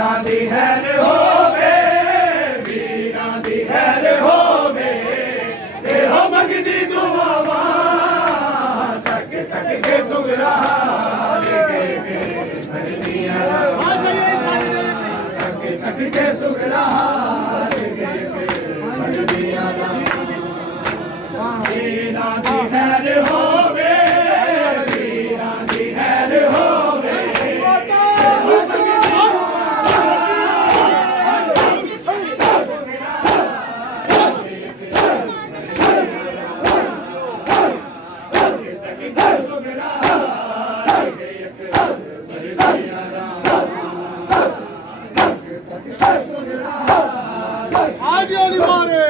ਵੀਰਾਂ ਦੀ ਹੈਰ ਹੋਵੇ, ਵੀਰਾਂ ਦੀ ਹੈਰ ਹੋਵੇ, ਇਹੋ ਮੰਗਦੀ ਦੁਆਵਾਂ ਤੱਕ ਤੱਕ ਕੇ ਸੁਗਰਾ ਤੱਕ ਤੱਕ ਕੇ ਸੁਗਰਾ ਵੀਰਾਂ ਦੀ ਹੈਰ ਹੋਵੇ, ਵੀਰਾਂ ਦੀ ਹੈਰ ਹੋਵੇ, आज वाली मारे